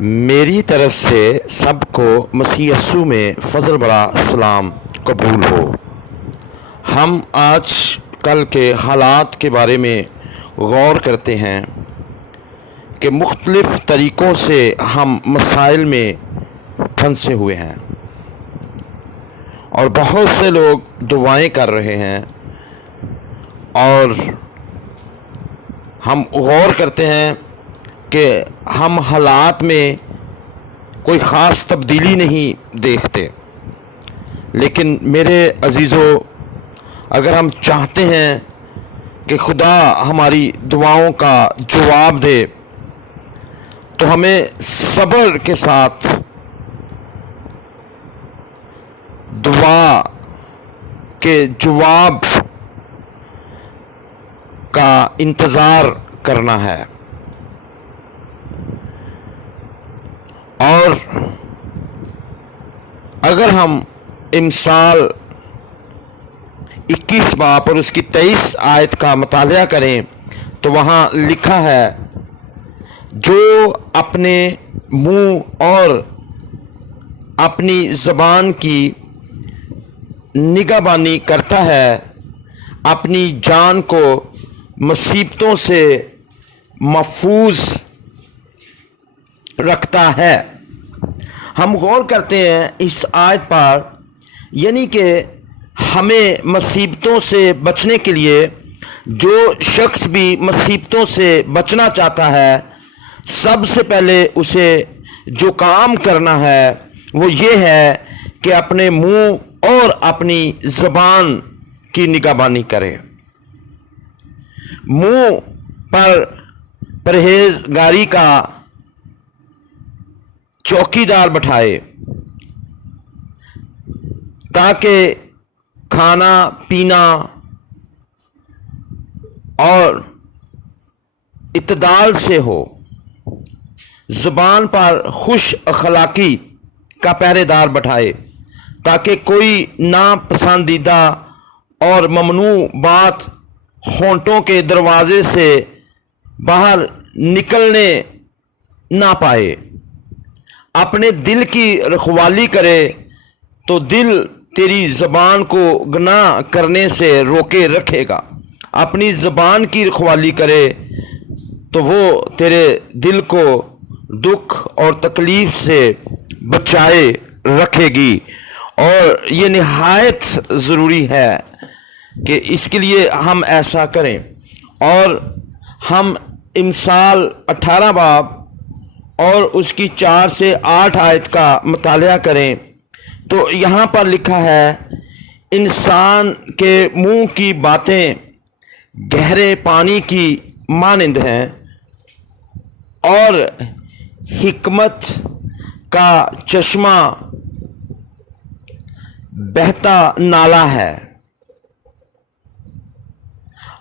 میری طرف سے سب کو مسیح یسوع میں فضل بڑا سلام قبول ہو۔ ہم آج کل کے حالات کے بارے میں غور کرتے ہیں کہ مختلف طریقوں سے ہم مسائل میں پھنسے ہوئے ہیں اور بہت سے لوگ دعائیں کر رہے ہیں، اور ہم غور کرتے ہیں کہ ہم حالات میں کوئی خاص تبدیلی نہیں دیکھتے۔ لیکن میرے عزیزو، اگر ہم چاہتے ہیں کہ خدا ہماری دعاؤں کا جواب دے تو ہمیں صبر کے ساتھ دعا کے جواب کا انتظار کرنا ہے۔ اور اگر ہم امثال 21 باب اور اس کی 23 آیت کا مطالعہ کریں تو وہاں لکھا ہے، جو اپنے منہ اور اپنی زبان کی نگہبانی کرتا ہے اپنی جان کو مصیبتوں سے محفوظ رکھتا ہے۔ ہم غور کرتے ہیں اس آیت پر، یعنی کہ ہمیں مصیبتوں سے بچنے کے لیے جو شخص بھی مصیبتوں سے بچنا چاہتا ہے، سب سے پہلے اسے جو کام کرنا ہے وہ یہ ہے کہ اپنے منہ اور اپنی زبان کی نگہبانی کرے۔ منہ پر پرہیزگاری کا چوکی دار بٹھائے تاکہ کھانا پینا اور اعتدال سے ہو۔ زبان پر خوش اخلاقی کا پہرے دار بٹھائے تاکہ کوئی ناپسندیدہ اور ممنوع بات ہونٹوں کے دروازے سے باہر نکلنے نہ پائے۔ اپنے دل کی رکھوالی کرے تو دل تیری زبان کو گناہ کرنے سے روکے رکھے گا۔ اپنی زبان کی رکھوالی کرے تو وہ تیرے دل کو دکھ اور تکلیف سے بچائے رکھے گی، اور یہ نہایت ضروری ہے کہ اس کے لیے ہم ایسا کریں۔ اور ہم امثال 18 باب اور اس کی 4 سے 8 آیت کا مطالعہ کریں تو یہاں پر لکھا ہے، انسان کے منہ کی باتیں گہرے پانی کی مانند ہیں اور حکمت کا چشمہ بہتا نالا ہے۔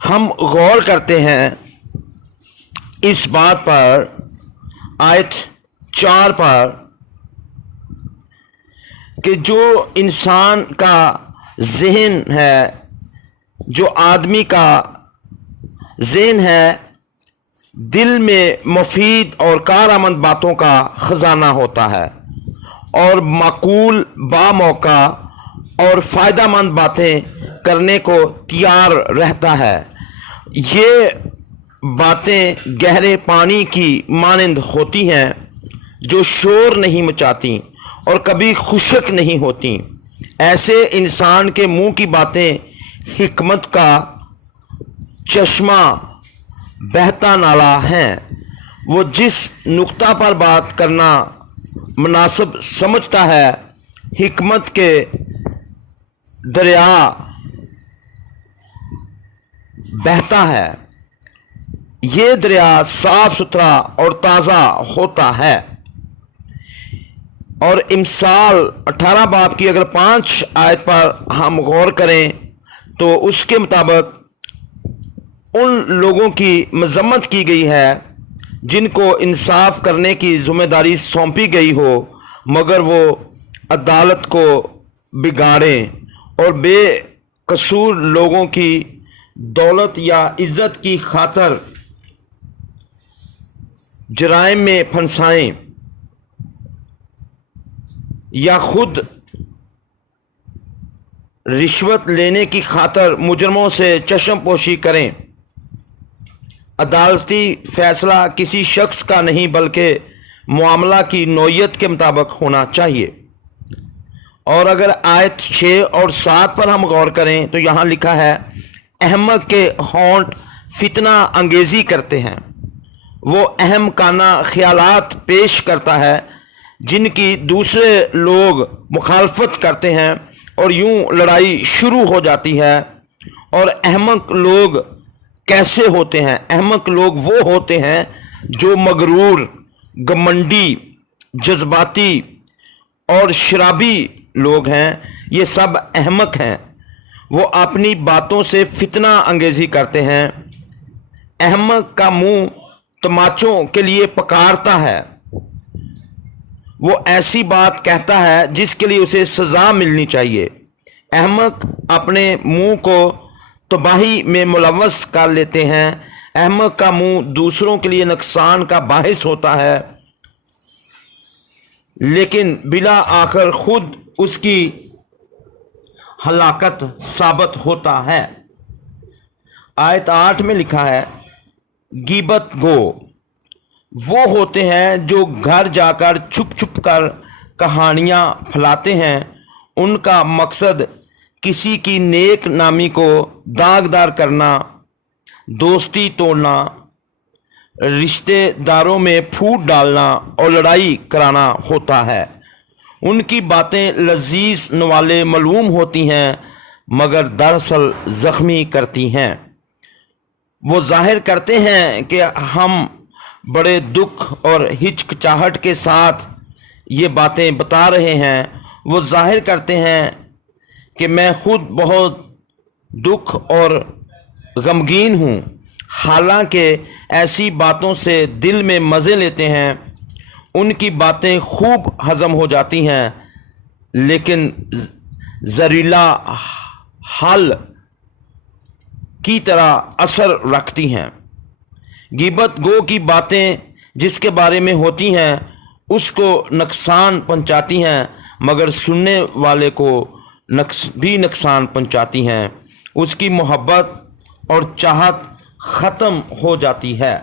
ہم غور کرتے ہیں اس بات پر، آیت 4 پر، کہ جو انسان کا ذہن ہے، جو آدمی کا ذہن ہے، دل میں مفید اور کارآمد باتوں کا خزانہ ہوتا ہے اور معقول، باموقع اور فائدہ مند باتیں کرنے کو تیار رہتا ہے۔ یہ باتیں گہرے پانی کی مانند ہوتی ہیں جو شور نہیں مچاتی اور کبھی خشک نہیں ہوتی۔ ایسے انسان کے منہ کی باتیں حکمت کا چشمہ بہتا نالا ہیں۔ وہ جس نقطہ پر بات کرنا مناسب سمجھتا ہے، حکمت کے دریا بہتا ہے۔ یہ دریا صاف ستھرا اور تازہ ہوتا ہے۔ اور امثال 18 باب کی اگر 5 آیت پر ہم غور کریں تو اس کے مطابق ان لوگوں کی مذمت کی گئی ہے جن کو انصاف کرنے کی ذمہ داری سونپی گئی ہو، مگر وہ عدالت کو بگاڑیں اور بے قصور لوگوں کی دولت یا عزت کی خاطر جرائم میں پھنسائیں۔ یا خود رشوت لینے کی خاطر مجرموں سے چشم پوشی کریں۔ عدالتی فیصلہ کسی شخص کا نہیں بلکہ معاملہ کی نوعیت کے مطابق ہونا چاہیے۔ اور اگر آیت 6 اور 7 پر ہم غور کریں تو یہاں لکھا ہے، احمق کے ہونٹ فتنہ انگیزی کرتے ہیں، وہ اہم کانہ خیالات پیش کرتا ہے جن کی دوسرے لوگ مخالفت کرتے ہیں اور یوں لڑائی شروع ہو جاتی ہے۔ اور احمق لوگ کیسے ہوتے ہیں؟ احمق لوگ وہ ہوتے ہیں جو مغرور، گھمنڈی، جذباتی اور شرابی لوگ ہیں۔ یہ سب احمق ہیں، وہ اپنی باتوں سے فتنہ انگیزی کرتے ہیں۔ احمق کا منہ تماچوں کے لیے پکارتا ہے، وہ ایسی بات کہتا ہے جس کے لیے اسے سزا ملنی چاہیے۔ احمق اپنے منہ کو تباہی میں ملوث کر لیتے ہیں۔ احمق کا منہ دوسروں کے لیے نقصان کا باعث ہوتا ہے، لیکن بلا آخر خود اس کی ہلاکت ثابت ہوتا ہے۔ آیت 8 میں لکھا ہے، غیبت گو وہ ہوتے ہیں جو گھر جا کر چھپ چھپ کر کہانیاں پھیلاتے ہیں۔ ان کا مقصد کسی کی نیک نامی کو داغدار کرنا، دوستی توڑنا، رشتے داروں میں پھوٹ ڈالنا اور لڑائی کرانا ہوتا ہے۔ ان کی باتیں لذیذ نوالے معلوم ہوتی ہیں مگر دراصل زخمی کرتی ہیں۔ وہ ظاہر کرتے ہیں کہ ہم بڑے دکھ اور ہچکچاہٹ کے ساتھ یہ باتیں بتا رہے ہیں۔ وہ ظاہر کرتے ہیں کہ میں خود بہت دکھ اور غمگین ہوں، حالانکہ ایسی باتوں سے دل میں مزے لیتے ہیں۔ ان کی باتیں خوب ہضم ہو جاتی ہیں لیکن زہریلا حل کی طرح اثر رکھتی ہیں۔ غیبت گو کی باتیں جس کے بارے میں ہوتی ہیں اس کو نقصان پہنچاتی ہیں مگر سننے والے کو بھی نقصان پہنچاتی ہیں۔ اس کی محبت اور چاہت ختم ہو جاتی ہے۔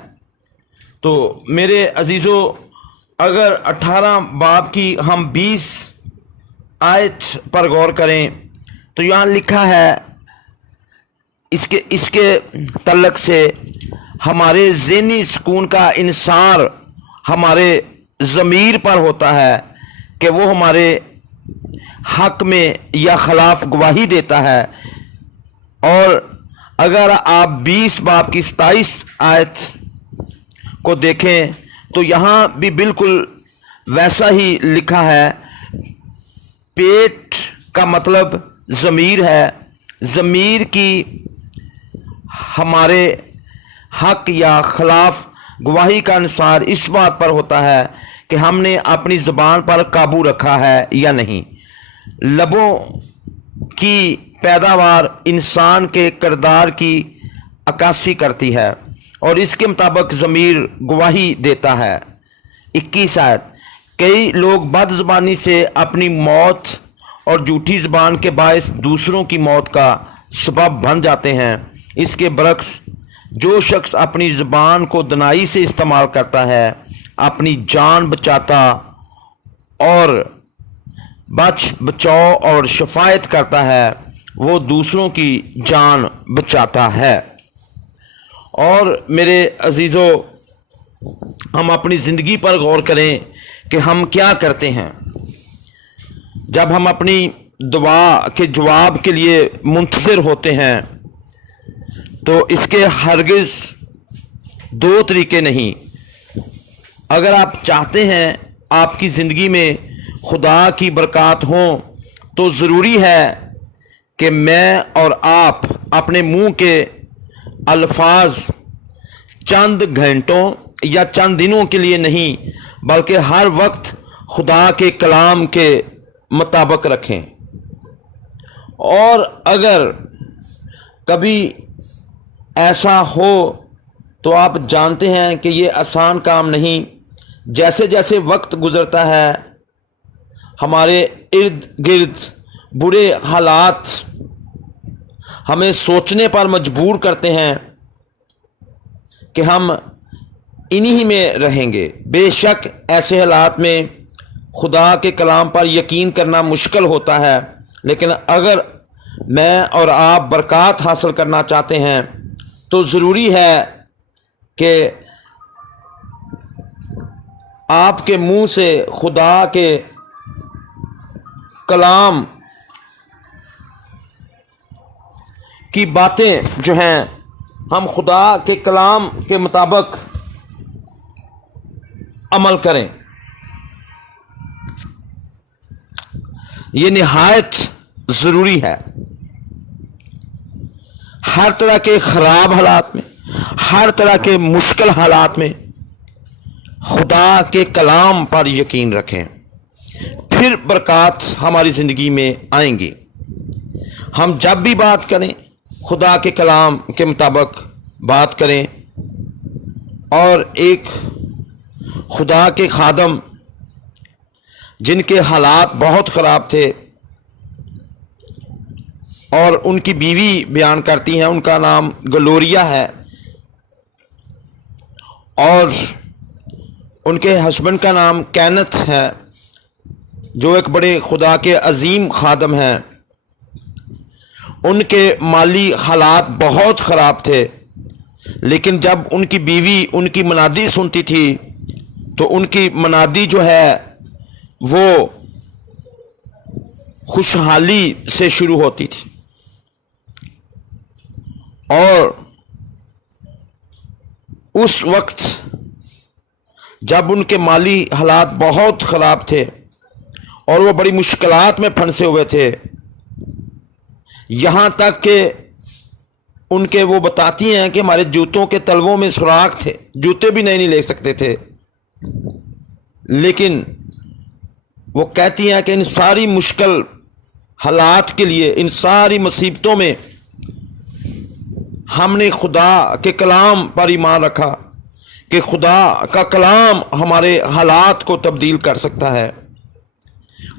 تو میرے عزیزو، اگر 18 باب کی ہم 20 آیت پر غور کریں تو یہاں لکھا ہے، اس کے تعلق سے ہمارے ذہنی سکون کا انحصار ہمارے ضمیر پر ہوتا ہے کہ وہ ہمارے حق میں یا خلاف گواہی دیتا ہے۔ اور اگر آپ 20 باب کی 27 آیت کو دیکھیں تو یہاں بھی بالکل ویسا ہی لکھا ہے۔ پیٹ کا مطلب ضمیر ہے۔ ضمیر کی ہمارے حق یا خلاف گواہی کا انحصار اس بات پر ہوتا ہے کہ ہم نے اپنی زبان پر قابو رکھا ہے یا نہیں۔ لبوں کی پیداوار انسان کے کردار کی عکاسی کرتی ہے اور اس کے مطابق ضمیر گواہی دیتا ہے۔ 21 آیت، کئی لوگ بد زبانی سے اپنی موت اور جھوٹی زبان کے باعث دوسروں کی موت کا سبب بن جاتے ہیں۔ اس کے برعکس جو شخص اپنی زبان کو دنائی سے استعمال کرتا ہے اپنی جان بچاتا اور بچاؤ اور شفاعت کرتا ہے، وہ دوسروں کی جان بچاتا ہے۔ اور میرے عزیزو، ہم اپنی زندگی پر غور کریں کہ ہم کیا کرتے ہیں جب ہم اپنی دعا کے جواب کے لیے منتظر ہوتے ہیں۔ تو اس کے ہرگز 2 طریقے نہیں۔ اگر آپ چاہتے ہیں آپ کی زندگی میں خدا کی برکات ہوں تو ضروری ہے کہ میں اور آپ اپنے منہ کے الفاظ چند گھنٹوں یا چند دنوں کے لیے نہیں بلکہ ہر وقت خدا کے کلام کے مطابق رکھیں۔ اور اگر کبھی ایسا ہو تو آپ جانتے ہیں کہ یہ آسان کام نہیں۔ جیسے جیسے وقت گزرتا ہے ہمارے ارد گرد برے حالات ہمیں سوچنے پر مجبور کرتے ہیں کہ ہم انہی میں رہیں گے۔ بے شک ایسے حالات میں خدا کے کلام پر یقین کرنا مشکل ہوتا ہے، لیکن اگر میں اور آپ برکات حاصل کرنا چاہتے ہیں تو ضروری ہے کہ آپ کے منہ سے خدا کے کلام کی باتیں جو ہیں ہم خدا کے کلام کے مطابق عمل کریں۔ یہ نہایت ضروری ہے۔ ہر طرح کے خراب حالات میں، ہر طرح کے مشکل حالات میں خدا کے کلام پر یقین رکھیں، پھر برکات ہماری زندگی میں آئیں گی۔ ہم جب بھی بات کریں خدا کے کلام کے مطابق بات کریں۔ اور ایک خدا کے خادم جن کے حالات بہت خراب تھے اور ان کی بیوی بیان کرتی ہیں، ان کا نام گلوریا ہے، اور ان کے ہسبینڈ کا نام کینتھ ہے، جو ایک بڑے خدا کے عظیم خادم ہیں۔ ان کے مالی حالات بہت خراب تھے، لیکن جب ان کی بیوی ان کی منادی سنتی تھی تو ان کی منادی جو ہے وہ خوشحالی سے شروع ہوتی تھی، اور اس وقت جب ان کے مالی حالات بہت خراب تھے اور وہ بڑی مشکلات میں پھنسے ہوئے تھے، یہاں تک کہ ان کے وہ بتاتی ہیں کہ ہمارے جوتوں کے تلووں میں سوراخ تھے، جوتے بھی نہیں لے سکتے تھے، لیکن وہ کہتی ہیں کہ ان ساری مشکل حالات کے لیے، ان ساری مصیبتوں میں ہم نے خدا کے کلام پر ایمان رکھا کہ خدا کا کلام ہمارے حالات کو تبدیل کر سکتا ہے۔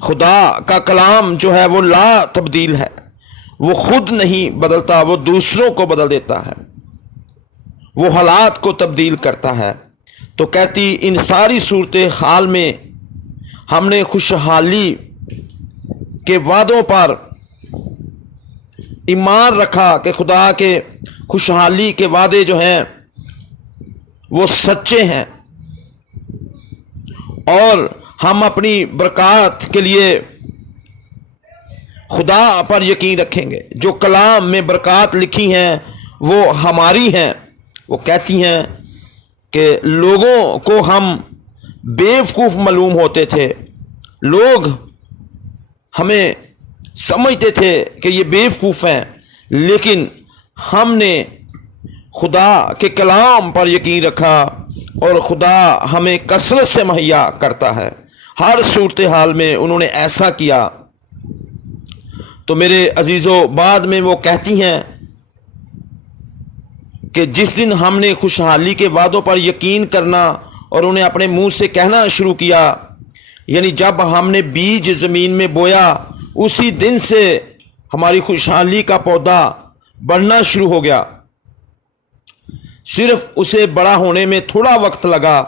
خدا کا کلام جو ہے وہ لا تبدیل ہے، وہ خود نہیں بدلتا، وہ دوسروں کو بدل دیتا ہے، وہ حالات کو تبدیل کرتا ہے۔ تو کہتی ان ساری صورتحال میں ہم نے خوشحالی کے وعدوں پر ایمان رکھا کہ خدا کے خوشحالی کے وعدے جو ہیں وہ سچے ہیں، اور ہم اپنی برکات کے لیے خدا پر یقین رکھیں گے۔ جو کلام میں برکات لکھی ہیں وہ ہماری ہیں۔ وہ کہتی ہیں کہ لوگوں کو ہم بیوقوف معلوم ہوتے تھے، لوگ ہمیں سمجھتے تھے کہ یہ بیوقوف ہیں، لیکن ہم نے خدا کے کلام پر یقین رکھا اور خدا ہمیں کثرت سے مہیا کرتا ہے۔ ہر صورتحال میں انہوں نے ایسا کیا۔ تو میرے عزیزو، بعد میں وہ کہتی ہیں کہ جس دن ہم نے خوشحالی کے وعدوں پر یقین کرنا اور انہیں اپنے منہ سے کہنا شروع کیا، یعنی جب ہم نے بیج زمین میں بویا، اسی دن سے ہماری خوشحالی کا پودا بڑھنا شروع ہو گیا۔ صرف اسے بڑا ہونے میں تھوڑا وقت لگا۔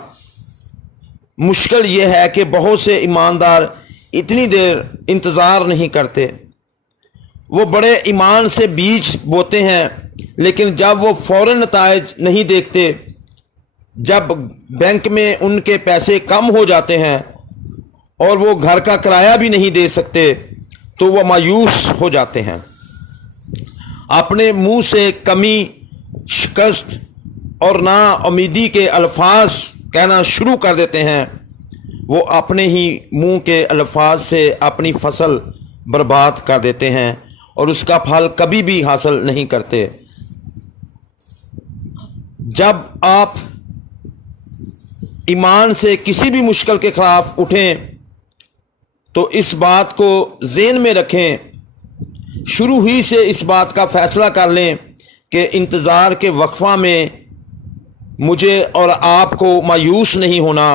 مشکل یہ ہے کہ بہت سے ایماندار اتنی دیر انتظار نہیں کرتے۔ وہ بڑے ایمان سے بیج بوتے ہیں، لیکن جب وہ فوراً نتائج نہیں دیکھتے، جب بینک میں ان کے پیسے کم ہو جاتے ہیں اور وہ گھر کا کرایہ بھی نہیں دے سکتے، تو وہ مایوس ہو جاتے ہیں، اپنے منہ سے کمی، شکست اور نا امیدی کے الفاظ کہنا شروع کر دیتے ہیں۔ وہ اپنے ہی منہ کے الفاظ سے اپنی فصل برباد کر دیتے ہیں اور اس کا پھل کبھی بھی حاصل نہیں کرتے۔ جب آپ ایمان سے کسی بھی مشکل کے خلاف اٹھیں تو اس بات کو ذہن میں رکھیں، شروع ہی سے اس بات کا فیصلہ کر لیں کہ انتظار کے وقفہ میں مجھے اور آپ کو مایوس نہیں ہونا،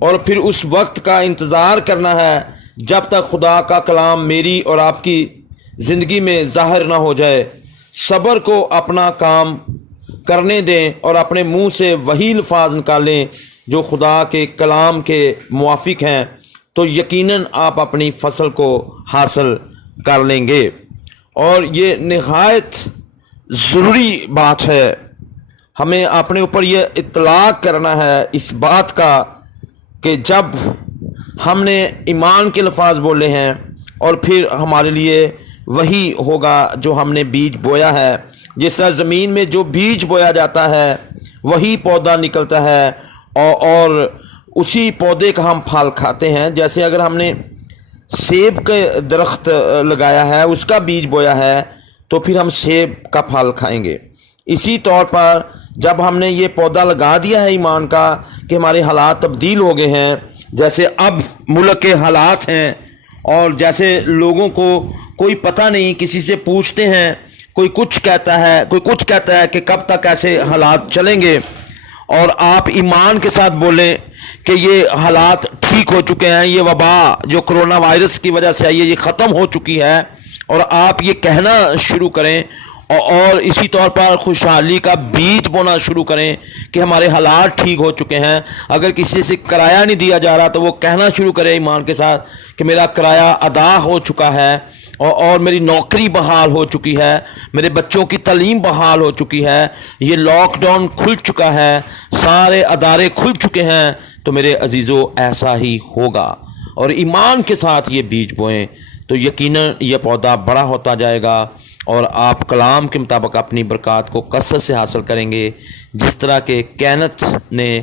اور پھر اس وقت کا انتظار کرنا ہے جب تک خدا کا کلام میری اور آپ کی زندگی میں ظاہر نہ ہو جائے۔ صبر کو اپنا کام کرنے دیں اور اپنے منہ سے وہی الفاظ نکالیں جو خدا کے کلام کے موافق ہیں، تو یقیناً آپ اپنی فصل کو حاصل کر لیں گے۔ اور یہ نہایت ضروری بات ہے، ہمیں اپنے اوپر یہ اطلاق کرنا ہے اس بات کا کہ جب ہم نے ایمان کے الفاظ بولے ہیں اور پھر ہمارے لیے وہی ہوگا جو ہم نے بیج بویا ہے۔ جس طرح زمین میں جو بیج بویا جاتا ہے وہی پودا نکلتا ہے اور اسی پودے کا ہم پھل کھاتے ہیں۔ جیسے اگر ہم نے سیب کے درخت لگایا ہے، اس کا بیج بویا ہے، تو پھر ہم سیب کا پھل کھائیں گے۔ اسی طور پر جب ہم نے یہ پودا لگا دیا ہے ایمان کا کہ ہمارے حالات تبدیل ہو گئے ہیں، جیسے اب ملک کے حالات ہیں اور جیسے لوگوں کو کوئی پتہ نہیں، کسی سے پوچھتے ہیں، کوئی کچھ کہتا ہے کہ کب تک ایسے حالات چلیں گے، اور آپ ایمان کے ساتھ بولیں کہ یہ حالات ٹھیک ہو چکے ہیں، یہ وبا جو کرونا وائرس کی وجہ سے آئی ہے یہ ختم ہو چکی ہے، اور آپ یہ کہنا شروع کریں اور اسی طور پر خوشحالی کا بیج بونا شروع کریں کہ ہمارے حالات ٹھیک ہو چکے ہیں۔ اگر کسی سے کرایہ نہیں دیا جا رہا تو وہ کہنا شروع کرے ایمان کے ساتھ کہ میرا کرایہ ادا ہو چکا ہے اور میری نوکری بحال ہو چکی ہے، میرے بچوں کی تعلیم بحال ہو چکی ہے، یہ لاک ڈاؤن کھل چکا ہے، سارے ادارے کھل چکے ہیں، تو میرے عزیزو ایسا ہی ہوگا۔ اور ایمان کے ساتھ یہ بیج بوئیں تو یقیناً یہ پودا بڑا ہوتا جائے گا اور آپ کلام کے مطابق اپنی برکات کو کثرت سے حاصل کریں گے۔ جس طرح کہ کینت نے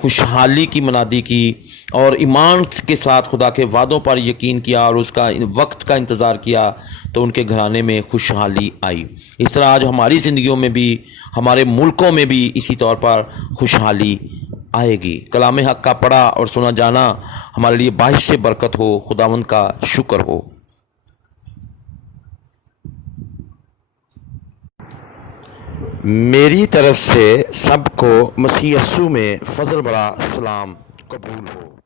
خوشحالی کی منادی کی اور ایمان کے ساتھ خدا کے وعدوں پر یقین کیا اور اس کا وقت کا انتظار کیا، تو ان کے گھرانے میں خوشحالی آئی۔ اس طرح آج ہماری زندگیوں میں بھی، ہمارے ملکوں میں بھی اسی طور پر خوشحالی آئے گی۔ کلام حق کا پڑھا اور سنا جانا ہمارے لیے باعث سے برکت ہو۔ خداوند کا شکر ہو۔ میری طرف سے سب کو مسیح یسوع میں فضل بڑا سلام قبول ہو۔